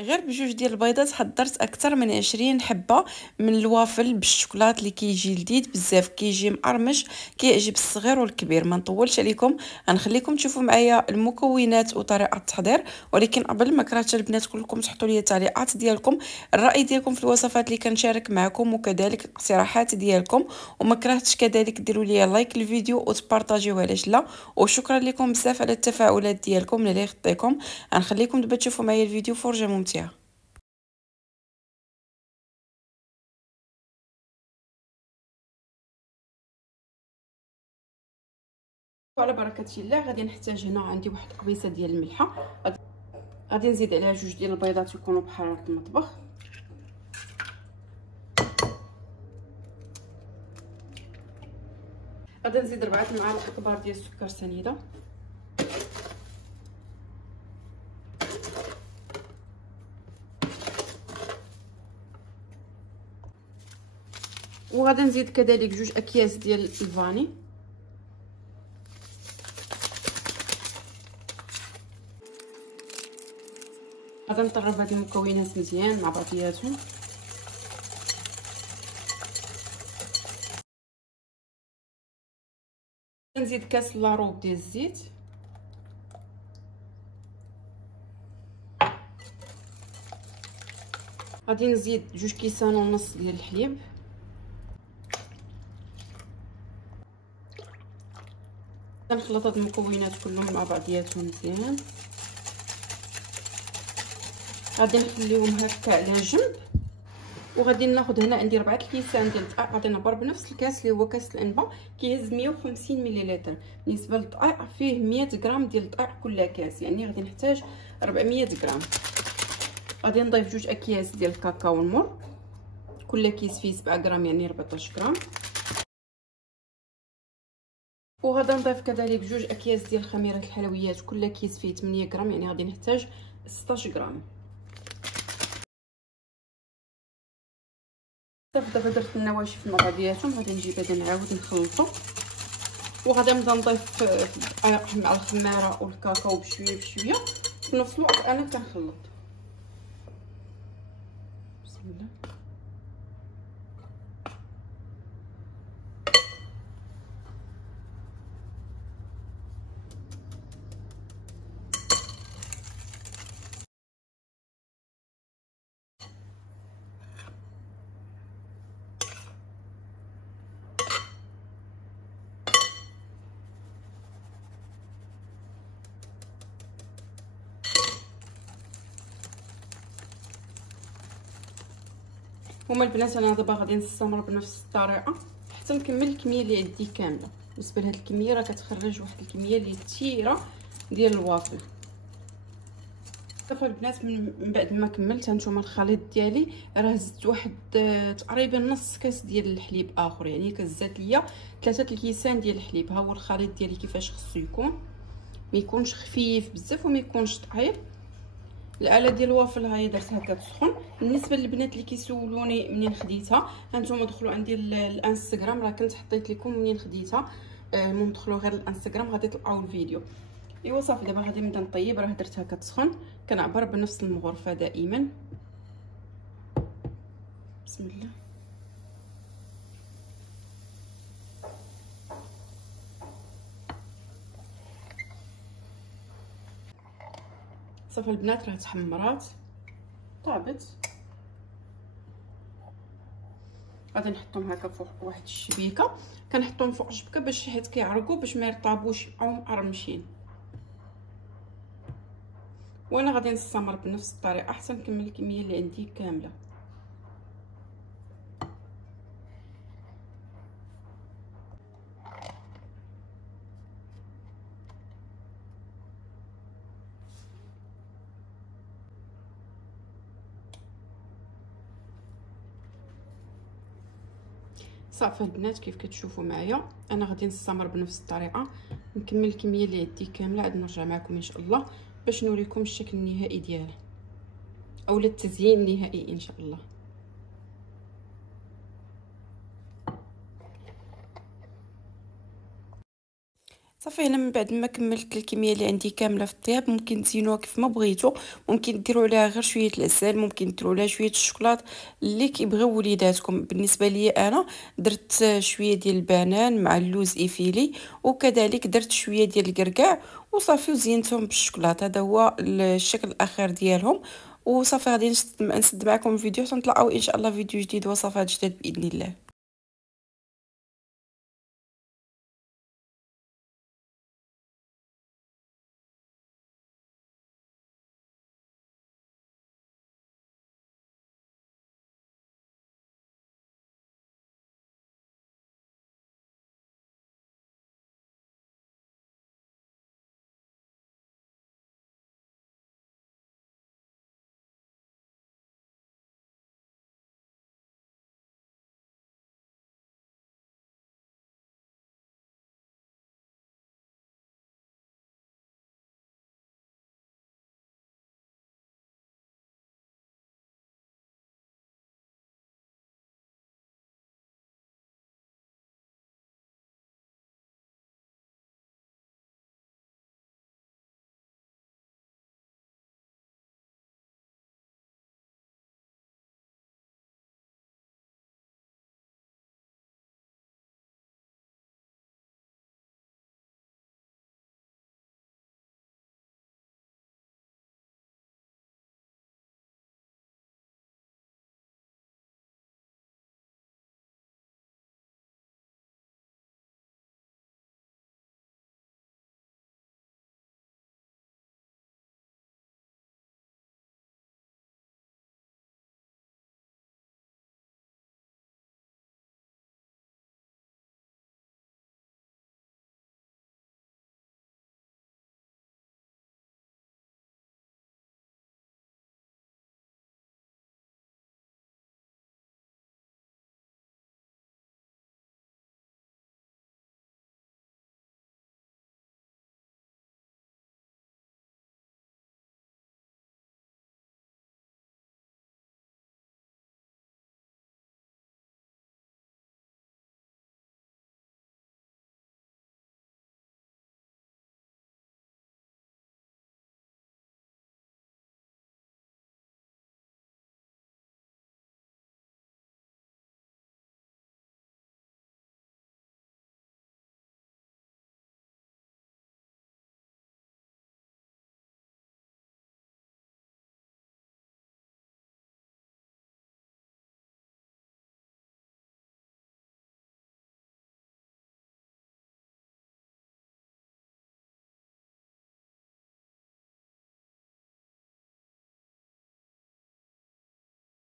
غير بجوج ديال البيضات حضرت اكثر من 20 حبه من الوافل بالشوكولات اللي كيجي لذيذ بزاف، كيجي مقرمش، كيعجب الصغير والكبير. ما نطولش عليكم، غنخليكم تشوفوا معايا المكونات وطريقه التحضير. ولكن قبل ما كرهت البنات كلكم تحطوا لي التعليقات ديالكم، الراي ديالكم في الوصفات اللي كنشارك معكم، وكذلك الاقتراحات ديالكم. وما كرهتش كذلك ديروا لي لايك للفيديو وتبارطاجيوه علاش لا. وشكرا لكم بزاف على التفاعلات ديالكم اللي يخطيكم. غنخليكم دابا تشوفوا معايا الفيديو فرجه ممتعه. وعلى بركه الله غادي نحتاج هنا عندي واحد قبيصه ديال الملحه، غادي نزيد عليها جوج ديال البيضات يكونوا بحراره المطبخ، غادي نزيد 4 معالق كبار ديال السكر سنيده، وغادي نزيد كذلك جوج اكياس ديال الفاني، غادي نطرب هاد المكونات مزيان مع بعضياتهم. نزيد كاس لاروب ديال الزيت، غادي نزيد جوج كيسان ونص ديال الحليب، كنخلط هاد المكونات كلهم مع بعضياتهم مزيان. غادي نخليهم هكا على جنب، وغادي ناخذ هنا عندي 4 كيسان ديال الدقيق، غادي نعبر بنفس الكاس اللي هو كاس الانبه، كيهز 150 ملل. بالنسبه للدقيق فيه 100 غرام ديال الدقيق كل كاس، يعني غادي نحتاج 400 غرام. غادي نضيف جوج اكياس ديال الكاكاو المر، كل كيس فيه 7 غرام يعني 14 غرام. وغادي نضيف كذلك جوج اكياس ديال خميره الحلويات، كل كيس فيه 8 غرام يعني غادي نحتاج 16 غرام. صافي دابا درت النواشف مع بعضياتهم، غادي نجي بعدا نعاود نخلطو، وغادي نبدا نضيف الدقيق مع الخميره والكاكاو بشويه بشويه، في نفس الوقت انا كنخلط. بسم الله. هما البنات انا دابا غادي نستمر بنفس الطريقه حتى نكمل الكميه اللي عندي كامله. بالنسبه لهاد الكميه راه كتخرج واحد الكميه اللي كثيره ديال الوافل. صافي البنات من بعد ما كملت هانتوما الخليط ديالي، راه زدت واحد تقريبا نص كاس ديال الحليب اخر، يعني كزات ليا 3 الكيسان ديال الحليب. ها هو الخليط ديالي كيفاش خصو يكون، ما يكونش خفيف بزاف وما يكونش ثقيل. الاله ديال الوافل ها هي درتها كتسخن. بالنسبه للبنات اللي كيسولوني منين خديتها، هانتوما دخلوا عندي الانستغرام، راه كنت حطيت لكم منين خديتها. المهم دخلوا غير الانستغرام غادي تلقاو الفيديو. ايوا صافي دابا غادي نبدا نطيب، راه درتها كتسخن، كنعبر بنفس المغرفه دائما. بسم الله. صافي البنات راه تحمرات طابت، غادي نحطهم هكا فوق واحد الشبيكه، كنحطهم فوق الشبكه باش حيت كيعرقوا باش ما يرطابوش يبقاو مقرمشين. وانا غادي نستمر بنفس الطريقه حتى نكمل الكميه اللي عندي كامله. صافي البنات كيف كتشوفوا معايا انا غادي نستمر بنفس الطريقه، نكمل الكميه اللي عندي كامله، عاد نرجع معكم ان شاء الله باش نوريكم الشكل النهائي ديالها اولا التزيين النهائي ان شاء الله. صافي هنا من بعد ما كملت الكميه اللي عندي كامله في الطياب، ممكن تزينوها كيف ما بغيتو. ممكن ديروا عليها غير شويه العسل، ممكن ديروا عليها شويه الشوكولات اللي كيبغيو وليداتكم. بالنسبه لي انا درت شويه ديال البنان مع اللوز ايفيلي، وكذلك درت شويه ديال الكركاع وصافي، وزينتهم بالشوكولاته. هذا هو الشكل الاخير ديالهم. وصافي غادي نسد معكم الفيديو حتى نطلعوا ان شاء الله فيديو جديد وصفات جداد باذن الله.